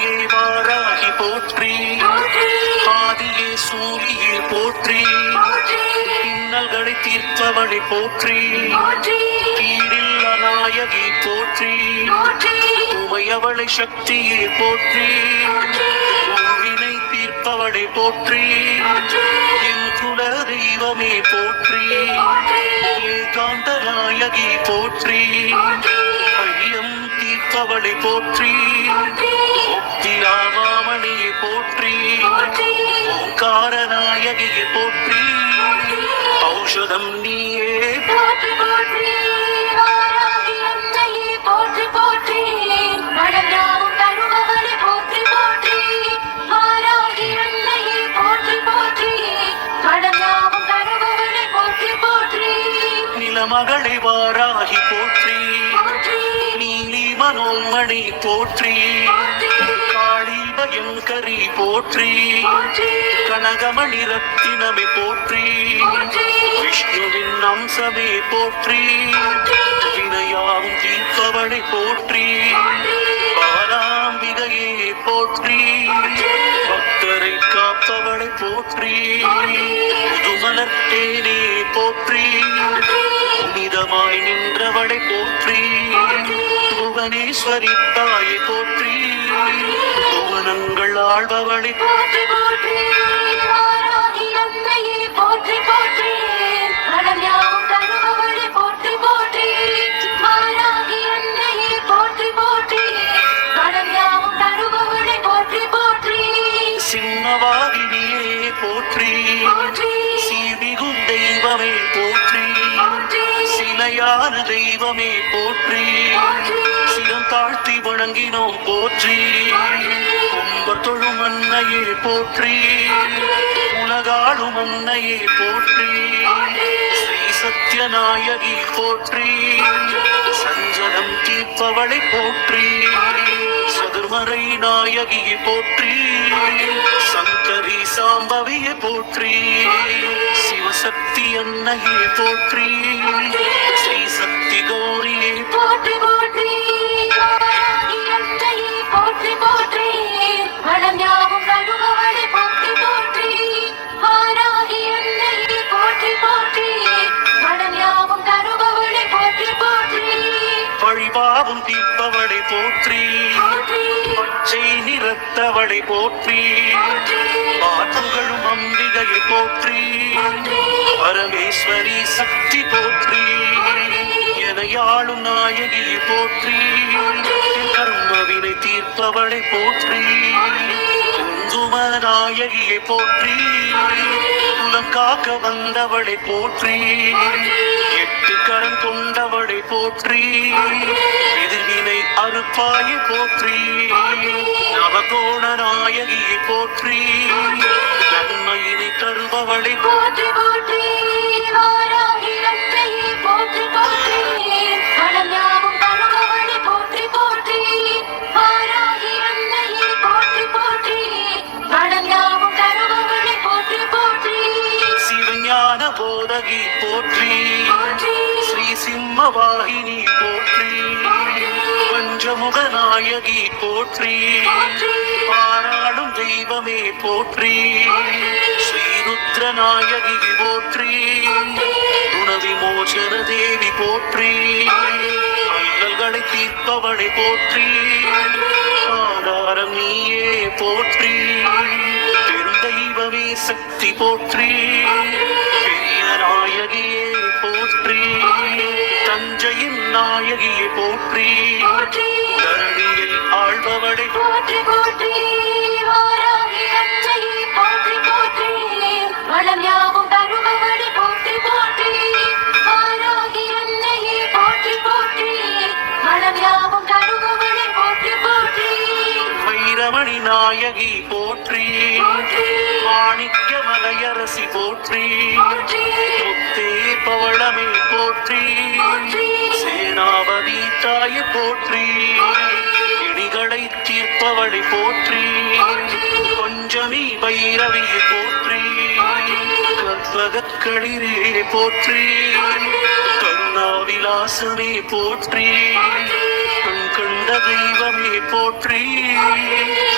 அன்னையே வாராகி போற்றி, ஆதியே சூரியே போற்றி, இன்னல்களை தீர்த்தவளை போற்றி, கீழில்ல நாயகி போற்றி, உமையவளை சக்தியே போற்றி, வினை தீர்ப்பவளை போற்றி, என் குல தெய்வமே போற்றி, ஏகாந்த நாயகி போற்றி, ஐயம் தீர்ப்பவளை போற்றி, முக்தியாமாமணியை போற்றி, ஓங்கார நாயகியை போற்றி, ஔஷதம் நீயே போற்றி போற்றி, வாராகி அன்னையே போற்றி போற்றி, வளர்ந்தாவும் தருபவளே போற்றி போற்றி, வாராகி அன்னையே போற்றி போற்றி, வளர்ந்தாவும் தருபவளே போற்றி போற்றி, நிலமகளே வாராகி போற்றி, நீலி மனோன்மணி போற்றி, காளி பயங்கரி போற்றி, கனகமணி ரத்தினமே போற்றி, விஷ்ணுவின் அம்சமே போற்றி, வினயாவும் தீர்ப்பவளை போற்றி, பாலாம்பிகையே போற்றி, பக்தரை காப்பவளை போற்றி, புதுமலர்த்தேனே போற்றி, புனிதமாய் நின்றவளை போற்றி, புவனேஸ்வரி தாயை போற்றி, புவனங்கள் ஆள்பவளை போற்றி போற்றி, வாராகி அன்னையே போற்றி போற்றி, வளர்ந்தாவும் தருபவளை போற்றி போற்றி, வாராகி அன்னையே போற்றி போற்றி, வளர்ந்தாவும் தருபவளை போற்றி போற்றி, சின்னவாகினியே போற்றி, சீமிகும் தெய்வமே போற்றி, சிலையான தெய்வமே போற்றி, சிரம் தாழ்த்தி வணங்கினோம் போற்றி, கும்பர் தொழும் அன்னையே போற்றி, உலகாளும் அன்னையே போற்றி, ஸ்ரீ சத்யநாயகி போற்றி, சஞ்சலம் தீர்ப்பவளை போற்றி, சதுர்மறை நாயகியை போற்றி, சங்கரி சாம்பவியை போற்றி, சிவசக்தி அன்னையை போற்றி, ஸ்ரீ சக்தி கௌரியை போற்றி போற்றி, வாராகி அன்னையே போற்றி போற்றி, வளர்ந்தாவும் தருபவளை போற்றி போற்றி, வாராகி அன்னையே போற்றி போற்றி, வளர்ந்தாவும் தருபவளை போற்றி போற்றி, வழிபாவும் தீர்ப்பவளை போற்றி, பச்சை நிறத்தவளை போற்றி, பாட்டுகளும் அம்பிகையை போற்றி, பரமேஸ்வரி சக்தி போற்றி, எனையாளும் நாயகியை போற்றி, கர்மவினை தீர்ப்பவளை போற்றி, குங்கும நாயகியை போற்றி, குலங்காக்க வந்தவளை போற்றி, எட்டு கரம் கொண்டவளை போற்றி, எதிர்வினை அறுப்பாயை போற்றி, நவகோண நாயகியை போற்றி, நன்மையினை தருபவளை போற்றி போற்றி, வாராகி அன்னையே போற்றி போற்றி, வளர்ந்தாவும் தருபவளை போற்றி போற்றி, வாராகி அன்னையே போற்றி போற்றி, வளர்ந்தாவும் தருபவளை போற்றி போற்றி, சிவஞான போதகி போற்றி, ஸ்ரீ சிம்மவாகினி போற்றி, பஞ்சமுக நாயகி போற்றி, பாராளும் தெய்வமே போற்றி, ஸ்ரீருத்ர நாயகி போற்றி, குணவிமோசன தேவி போற்றி, அல்லல்களை தீர்ப்பவளை போற்றி, ஆதாரம் நீயே போற்றி, பெருந்தெய்வமே சக்தி போற்றி, பெரிய நாயகியே போற்றி, தஞ்சையின் நாயகியை போற்றி, தரணியை ஆள்பவளை போற்றி போற்றி, வாராகி அன்னையே போற்றி போற்றி, வளர்ந்தாவும் தருபவளை போற்றி போற்றி, வாராகி அன்னையே போற்றி போற்றி, வளர்ந்தாவும் தருபவளை போற்றி போற்றி, வைரமணி நாயகி போற்றி, மாணிக்க மலையரசி போற்றி, முத்தே பவளமே போற்றி, சேனாபதி தாயை போற்றி, இடிகளை தீர்ப்பவளை போற்றி, கொஞ்சமி பைரவியை போற்றி, கற்பகக்களிரே போற்றி, கருணாவிலாசமே போற்றி, கண் கண்ட தெய்வமே போற்றி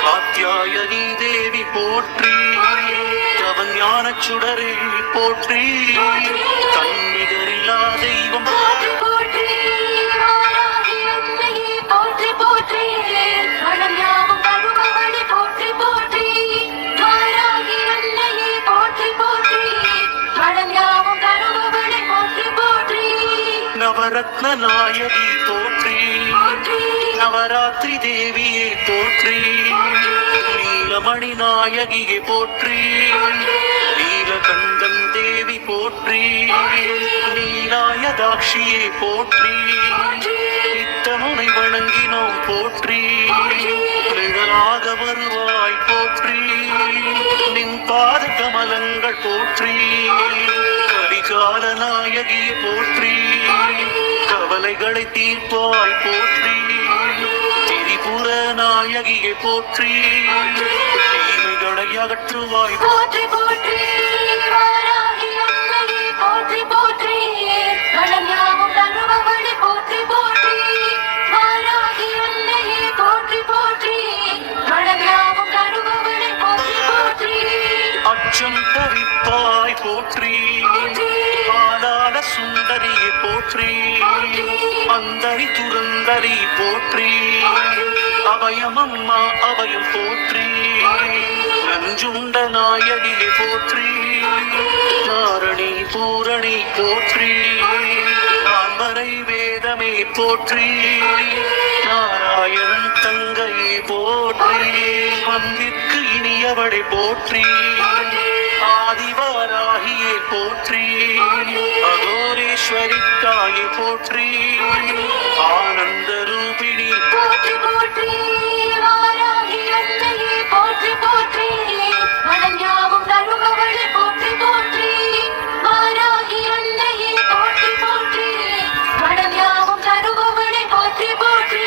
காத்யாயனி தேவி போற்றி தவன் ஞானச் சுடரே போற்றி தன்னிகரில்லா தெய்வம் போற்றி போற்றி வாராகி அன்னையே போற்றி போற்றி வளம் யாவும் தருபவளே போற்றி போற்றி வாராகி அன்னையே போற்றி போற்றி வளம் யாவும் தருபவளே போற்றி போற்றி நவரத்ன நாயகி போற்றி போற்றி நவராத்திரி தேவியே போற்றி நீலமணி நாயகியே போற்றி நீலகண்டன் தேவி போற்றி நீலாயதாட்சியே போற்றி நித்தமுனை வணங்கினோம் போற்றி நிழலாக வருவாய் போற்றி நின் பாத கமலங்கள் போற்றி கலிகால நாயகியே போற்றி கவலைகளை தீர்ப்பாய் போற்றி திரிபுர நாயகியை போற்றி தீமைகளை அகற்றுவாய் போற்றி போற்றி வாராகி அன்னையே போற்றி போற்றி வளம் யாவும் தருபவளே போற்றி போற்றி வாராகி அன்னையே போற்றி போற்றி வளம் யாவும் தருபவளே போற்றி போற்றி அச்சம் தவிப்பாய் போற்றி பாலாட சுந்தரியை போற்றி அந்தரி துரந்தரி போற்றி அபயமம்மா அபயம் போற்றி நஞ்சுண்ட நாயகியை போற்றி நாரணி பூரணி போற்றி நான்மறை வேதமே போற்றி நாராயணன் தங்கையை போற்றி அன்பிற்கு இனியவளை போற்றி ஆதிவாராகியை போற்றி அகோரேஸ்வரி தாயை போற்றி ஆனந்த ரூபிணி போற்றி போற்றி வாராகி அன்னையே போற்றி போற்றி வளம் யாவும் தருபவளே போற்றி போற்றி வாராகி அன்னையே போற்றி போற்றி வளம் யாவும் தருபவளே போற்றி போற்றி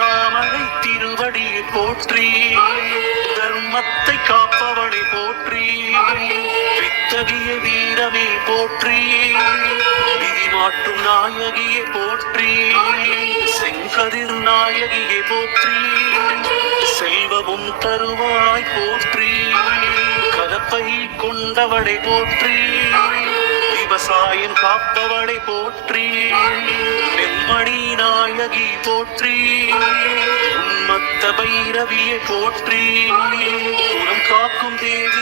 தாமரை திருவடியை போற்றி தர்மத்தை காப்பவளை போற்றி வித்தகிய வீரமே போற்றி விதி மாற்றும் நாயகியை போற்றி செங்கதிர் நாயகியை போற்றி செல்வமும் தருவாய் போற்றி கலப்பை கொண்டவளை போற்றி விவசாயம் காப்பவளை போற்றி நெல்மணி நாயகி போற்றி உன்மத்த பைரவியை போற்றி உரம் காக்கும் தேவி